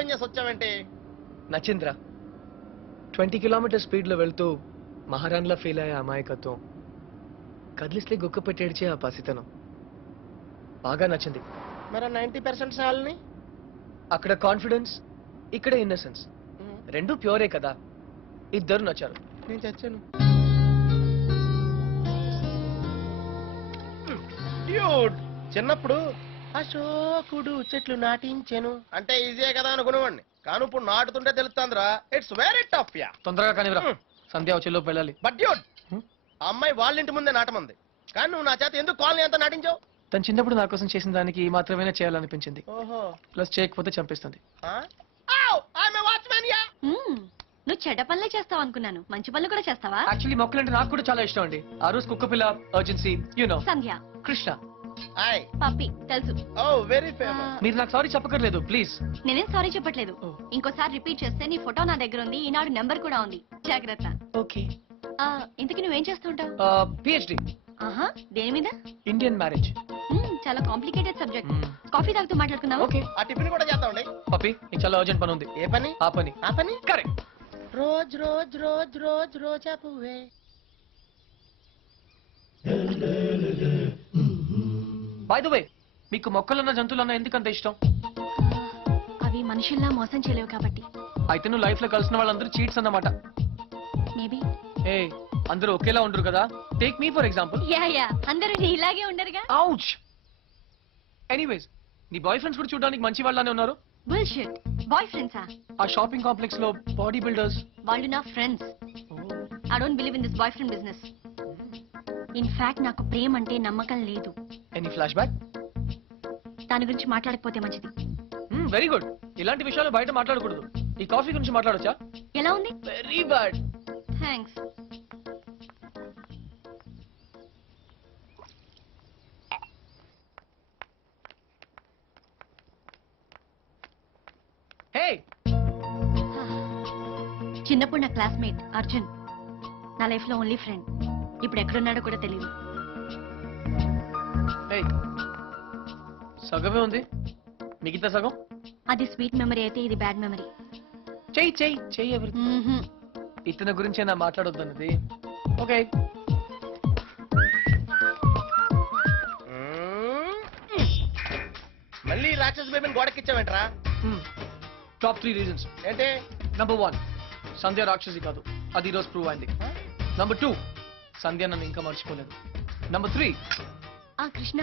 Open చేసి వచ్చావేంటి? నచ్చింద్రా 20 kilometre speed లో వెళ్తూ మహారాణ్లా ఫీల్ అయ్యే అమాయకత్వం, కదిలిస్తే గుక్క పెట్టేడ్చే ఆ పసితనం బాగా నచ్చింది. మరి 90% సాల్ని అక్కడ కాన్ఫిడెన్స్, ఇక్కడ ఇన్నసెన్స్, రెండు ప్యూరే కదా. ఇద్దరు నచ్చారు. నేను చచ్చాను. డ్యూడ్, చిన్నప్పుడు అశోకుడు చెట్లు నాటించెను అంటే ఈజీయే కదా అనుకునేవాడిని, కానీ ఇప్పుడు నాటుతుంటే తెలుస్తుందిరా, ఇట్స్ వెరీ టఫ్. యా తొందరగా కానివ్వరా, సంధ్య వచ్చేలోపు వెళ్ళాలి. బట్ డ్యూడ్, ఆ అమ్మాయి వాళ్ళ ఇంటి ముందే నాటమంది, కానీ నువ్వు నా చేత ఎందుకు కాలనీ అంతా నాటించావు? తను చిన్నప్పుడు నా కోసం చేసిన దానికి మాత్రమే చేయాలనిపించింది. ఓహో, ప్లస్ చేయకపోతే చంపేస్తుంది. నువ్వు చెడ్డ పనులే చేస్తావు అనుకున్నాను, మంచి పనులు కూడా చేస్తావా? యాక్చువల్లీ మొక్కలంటే నాకు కూడా చాలా ఇష్టం అండి. ఆ రోజు కుక్క పిల్ల, అర్జెన్సీ, సంధ్య, కృష్ణ, పప్పి తెలుసు. Very famous. మీరు నాకు సారీ చెప్పకర్లేదు ప్లీజ్. నేనేం సారీ చెప్పట్లేదు. ఇంకోసారి రిపీట్ చేస్తే నీ ఫోటో నా దగ్గర ఉంది, ఈనాడు నెంబర్ కూడా ఉంది, జాగ్రత్త. ఓకే. ఇంతకీ నువ్వేం చేస్తుంటావు? పిహెచ్డి. ఆహా, దేని మీద? Indian marriage. చాలా కాంప్లికేటెడ్ సబ్జెక్ట్. కాఫీ తాగుతూ మాట్లాడుకుందాం. ఓకే. ఆ టిఫిన్ కూడా చేద్దామండి. పప్పి, నీకు చాలా అర్జెంట్ పని ఉంది. ఏ పని? ఆ పని. ఆ పని correct. Rose rose rose rose రోజా పువ్వే. బై ద వే, మీకు మొక్కలున్న జంతువులన్నా ఎందుకంత ఇష్టం? అవి మనుషుల్లా మోసం చేయలేవు కాబట్టి. అయితే నువ్వు లైఫ్ లో కలిసిన వాళ్ళందరూ చీట్స్ అన్నమాట. మేబీ. ఏ, అందరూ ఒకేలా ఉండరు కదా. Take me for example. Yeah అందరూ ఇలాగే ఉండరుగా. ఔచ్. ఎనీవేస్, నీ బాయ్ ఫ్రెండ్స్ కూడా చూడడానికి మంచి వాళ్ళనే ఉన్నారు. బుల్షిట్. బాయ్ ఫ్రెండ్సా? ఆ షాపింగ్ కాంప్లెక్స్ లో బాడీ బిల్డర్స్. వాళ్ళు నా friends. I don't believe in this boy friend business. In fact నాకు ప్రేమ అంటే నమ్మకం లేదు. Any flash back? దాని గురించి మాట్లాడకపోతే మంచిది. Very good. ఇలాంటి విషయాలు బయట మాట్లాడకూడదు. ఈ కాఫీ గురించి మాట్లాడొచ్చా? ఎలా ఉంది? Very bad. థ్యాంక్స్. హే, చిన్నప్పుడు నా క్లాస్మేట్ అర్జున్, నా లైఫ్ లో ఓన్లీ ఫ్రెండ్. ఇప్పుడు ఎక్కడున్నాడో కూడా తెలియదు. సగమే ఉంది, మిగతా సగం అది స్వీట్ మెమరీ అయితే ఇది బ్యాడ్ మెమరీ. చెయ్యి చెయ్యి చెయ్యి. ఎవరి ఇతని గురించే నా మాట్లాడొద్దన్నది. ఓకే. మళ్ళీ రాక్షస్ బేబీని గోడకిచ్చావేంట్రా? టాప్ 3 రీజన్స్ ఏంటి? నంబర్ 1, సంధ్య రాక్షసి కాదు, అది ఈరోజు ప్రూవ్ అయింది. నంబర్ 2, సంధ్య నన్ను ఇంకా మర్చిపోలేదు. నంబర్ 3, కృష్ణ,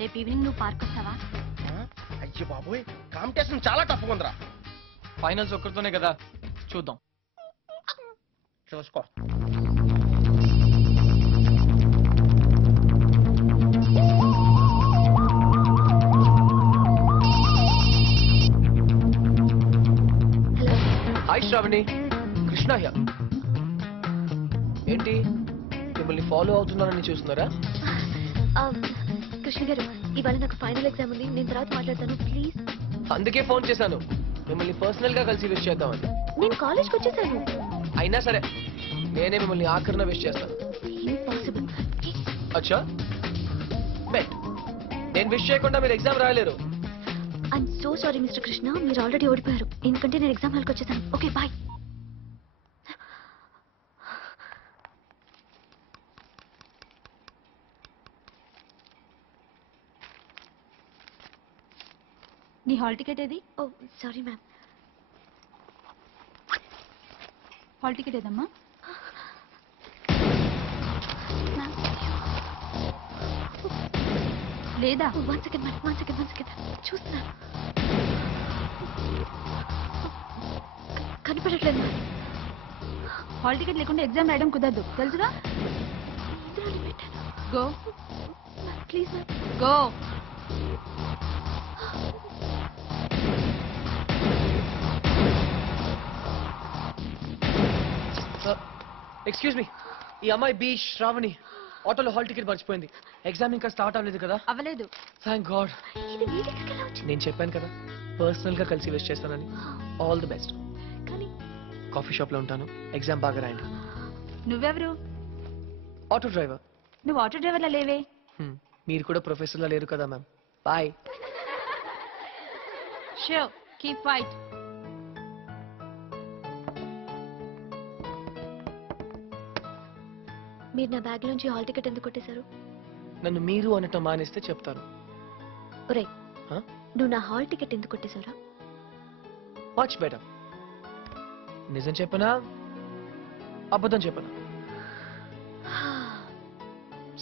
రేపు ఈవినింగ్ నువ్వు పార్క్ వస్తావా? అయ్యో బాబోయ్, కాంపిటీషన్ చాలా టఫ్ ఉందిరా. ఫైనల్స్ ఒక్కరితోనే కదా, చూద్దాం. చూసుకో. Hi Shravani, Krishna here. ఏంటి, మిమ్మల్ని ఫాలో అవుతున్నారని చూస్తున్నారా? కృష్ణ గారు, ఇవాళ నాకు ఫైనల్ ఎగ్జామ్ ఉంది, నేను తర్వాత మాట్లాడతాను ప్లీజ్. అందుకే ఫోన్ చేశాను, మిమ్మల్ని పర్సనల్ గా కలిసి విష్ చేద్దామని. నేను కాలేజ్కి వచ్చేసాను. అయినా సరే నేనే మిమ్మల్ని ఆఖరిన విష్ చేస్తాను. ఇంపాసిబుల్. అచ్చా, బెట్ నేను విష్ చేయకుండా మీరు ఎగ్జామ్ రాయలేరు. I'm so sorry mister Krishna, మీరు ఆల్రెడీ ఓడిపోయారు, ఎందుకంటే నేను ఎగ్జామ్ హాల్కి వచ్చేసాను. Okay bye. నీ హాల్ టికెట్ ఏది? Oh sorry ma'am. Hall ticket ఏదమ్మా? లేదా? One second ma'am, one second చూస్తున్నా. కనపడట్లేదు మ్యామ్. హాల్ టికెట్ లేకుండా ఎగ్జామ్ రాయడం కుదరదు, తెలుసుగా? ఇందులోనే పెట్టాను. Go please ma'am, go. Excuse me, ఈ అమ్మాయి బి శ్రావణి ఆటోలో హాల్ టికెట్ మర్చిపోయింది. ఎగ్జామ్ ఇంకా స్టార్ట్ అవ్వలేదు కదా? అవ్వలేదు. Thank God. ఇది మీ దగ్గరికి ఎలా వచ్చింది? నేను చెప్పాను కదా పర్సనల్ గా కలిసి విష్ చేస్తానని. All the best. కానీ కాఫీ షాప్ లో ఉంటాను, ఎగ్జామ్ బాగా రాయండి. నువ్వెవరు? Auto driver. నువ్వు ఆటో డ్రైవర్లా లేవే. మీరు కూడా ప్రొఫెసర్ లా లేరు కదా ma'am. Bye. Sure, keep fight. మీరు నా బ్యాగ్ నుంచి హాల్ టికెట్ ఎందుకు కొట్టేశారు? నన్ను మీరు అనటం మానేస్తే చెప్తాను. ఒరే, Huh? నువ్వు నా హాల్ టికెట్ ఎందుకు కొట్టేశారా? Much better. నిజం చెప్పనా అబద్ధం చెప్పనా?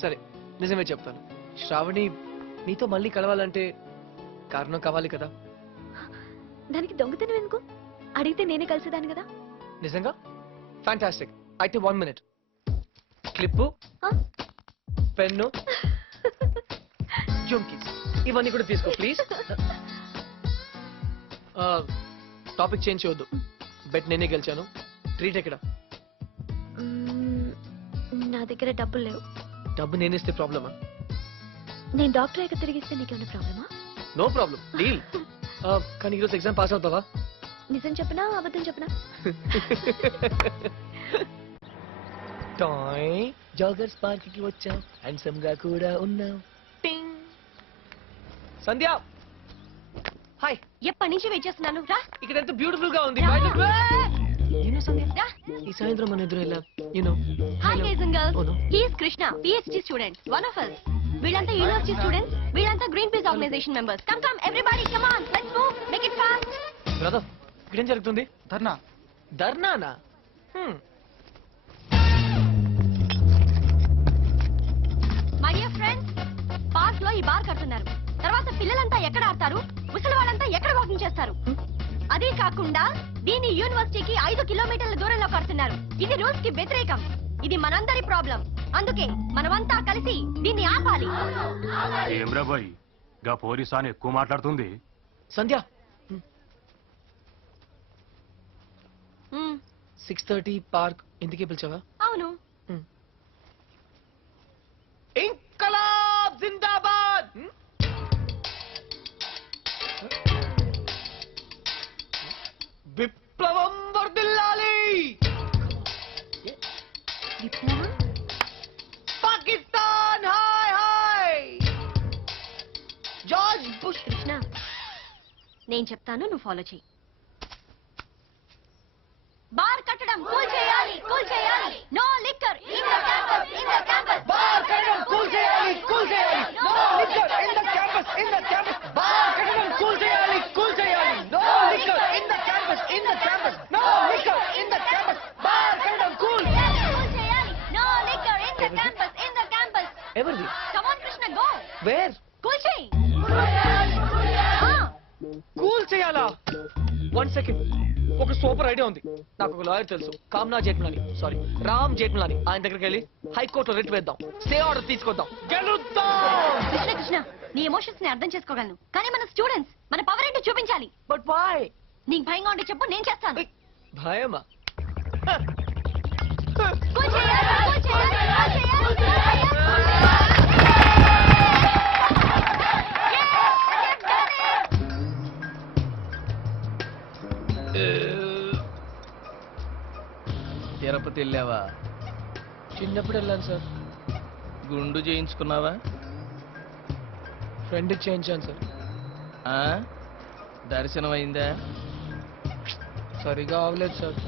సరే, నిజమే చెప్తాను. శ్రావణి, నీతో మళ్ళీ కలవాలంటే కారణం కావాలి కదా. దానికి దొంగతనం ఎందుకు? అడిగితే నేనే కలిసేదాన్ని కదా. నిజంగా? ఫ్యాంటాస్టిక్. అయితే 1 minute. Clip, Huh? Pen, jhumkis ఇవన్నీ కూడా తీసుకో ప్లీజ్. టాపిక్ చేంజ్ చేయొద్దు. బెట్ నేనే గెలిచాను. ట్రీట్ ఎక్కడ? మ్మ్, నా దగ్గర డబ్బులు లేవు. డబ్బు నేనేస్తే ప్రాబ్లమా? నేను డాక్టర్ అయ్యాక తిరిగిస్తే నీకేమైనా ప్రాబ్లమా? No problem, deal. కానీ ఈరోజు ఎగ్జామ్ పాస్ అవుతావా? నిజం చెప్పనా అబద్ధం చెప్పనా? టాయ్ జాగర్స్ పార్క్ కి వచ్చాం, హ్యాండ్సమ్ గా కూడా ఉన్నాం. టింగ్. సంధ్య, హాయ్. ఎప్పటి నుంచి వెయిట్ చేస్తున్నాను. రా ఇక్కడ ఎంత బ్యూటిఫుల్ గా ఉంది. రా. యూనో సంధ్య, రా. ఈ సాయంత్రం మన ఎదురు ఎలా you know. Hi guys and Oh, no. Girls, he is Krishna, PhD student, one of us. వీళ్ళంతా యూనివర్సిటీ స్టూడెంట్స్, వీళ్ళంతా Greenpeace organisation members. Come come everybody, come on, let's move, make it fast. Brother, ఇక్కడేం జరుగుతుంది? ధర్నా. ధర్నానా? My dear friends, park లో ఈ bar కడుతున్నారు. తర్వాత పిల్లలంతా ఎక్కడ ఆడతారు, ముసలి వాళ్ళంతా ఎక్కడ వాకింగ్ చేస్తారు? అదే కాకుండా దీని యూనివర్సిటీకి 5 కిలోమీటర్ల దూరంలో కడుతున్నారు. ఇది రూల్స్ కి వ్యతిరేకం. ఇది మనందరి ప్రాబ్లం. అందుకే మనమంతా కలిసి దీన్ని ఆపాలి. ఏమ్రా బాయ్, గా పోలీసాని ఎక్కువ మాట్లాడుతుంది. సంధ్య, మ్మ్, 6:30 పార్క్ ఎందుకే పిలిచావా? అవును. ఇంకలాబ్ జిందాబాద్. విప్లవం వర్ధిల్లాలి. విప్లవం? Pakistan hi hi. George bush. Krishna, నేను చెప్తాను, నువ్వు ఫాలో చెయ్యి. బార్ కట్టడం కూల్ చేయాలి, కూల్ చేయాలి. No liquor in the campus, in the campus. Bar కట్టడం కూల్ చేయాలి, కూల్ చేయాలి. No liquor in the campus, in the campus. Bar కట్టడం కూల్ చేయాలి, కూల్ చేయాలి. No liquor in the campus, in the campus. No liquor in the campus. Bar కట్టడం cool cool చేయాలి. No liquor in the campus, in the campus. ఎవరిది? Come on Krishna, go. Where? Cool చేయి. Cool చేయాలా? 1 second. ఒక super idea ఉంది. నాకు ఒక lawyer తెలుసు, కామ్నా జేట్మలాని, సారీ రామ్ జేట్మలాని. ఆయన దగ్గరికి వెళ్ళి హైకోర్టులో రిట్ వేద్దాం, స్టే ఆర్డర్ తీసుకొద్దాం, గెలుద్దాం. కృష్ణ కృష్ణ, నీ ఎమోషన్స్ ని అర్థం చేసుకోగలను, కానీ మన స్టూడెంట్స్, మన పవర్ ఏంటో చూపించాలి. But why? నీకు భయంగా ఉంటే చెప్పు, నేను చేస్తాను. భయమా? కూల్ చేయాలి, కూల్ చేయాలి, కూల్ చేయాలి. తిరుపతి వెళ్ళావా? చిన్నప్పుడు వెళ్ళాను సార్. గుండు చేయించుకున్నావా? ఫ్రెండ్కి చేయించాను సార్. ఆ? దర్శనం అయిందా? సరిగా అవలేదు సార్.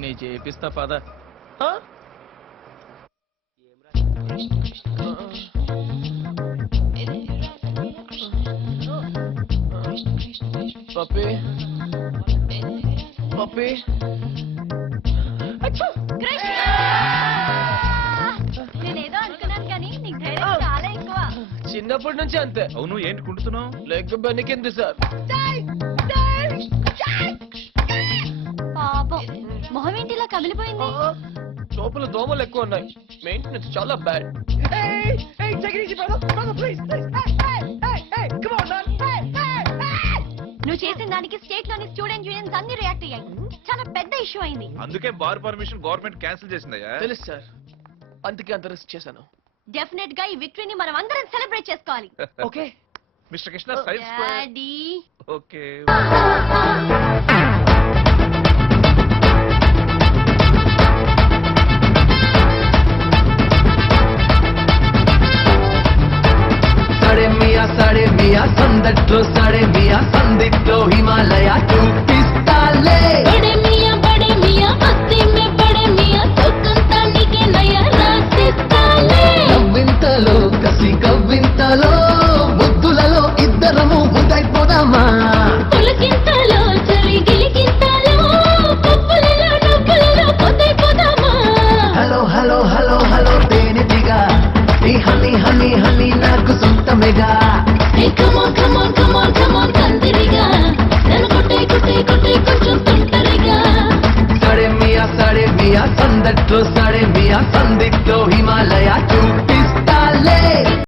నీ చేపిస్తా పద. పప్పి, పప్పి. కృష్ణ! నేనేదో అనుకున్నాను కానీ నీకు ధైర్యం చాలా ఎక్కువ. చిన్నప్పటి నుంచి అంతే. అవును, ఏంటి కుంటున్నావు? Leg బెనికింది sir. పాపం, మొహం ఏంటి ఇలా కమిలిపోయింది? లోపల దోమలు ఎక్కువ ఉన్నాయి. మెయింటెనెన్స్ చాలా బ్యాడ్. నువ్వు చేసిన దానికి స్టేట్ లోని స్టూడెంట్ యూనియన్స్ అన్ని రియాక్ట్ అయ్యాయి. చాలా పెద్ద ఇష్యూ అయింది. అందుకే బార్ పర్మిషన్ గవర్నమెంట్ క్యాన్సిల్ చేసిందయ్యా. తెలుసు సార్, అందుకే అంత రిస్క్ చేశాను. డెఫినెట్ గా ఈ విక్టరీని మనం అందరం సెలబ్రేట్ చేసుకోవాలి. Okay mister Krishna, science square. Daddy, okay. साडे मिया संदట్లో साडे मिया संदिట్లో हिमालय చూపిస్తాలే.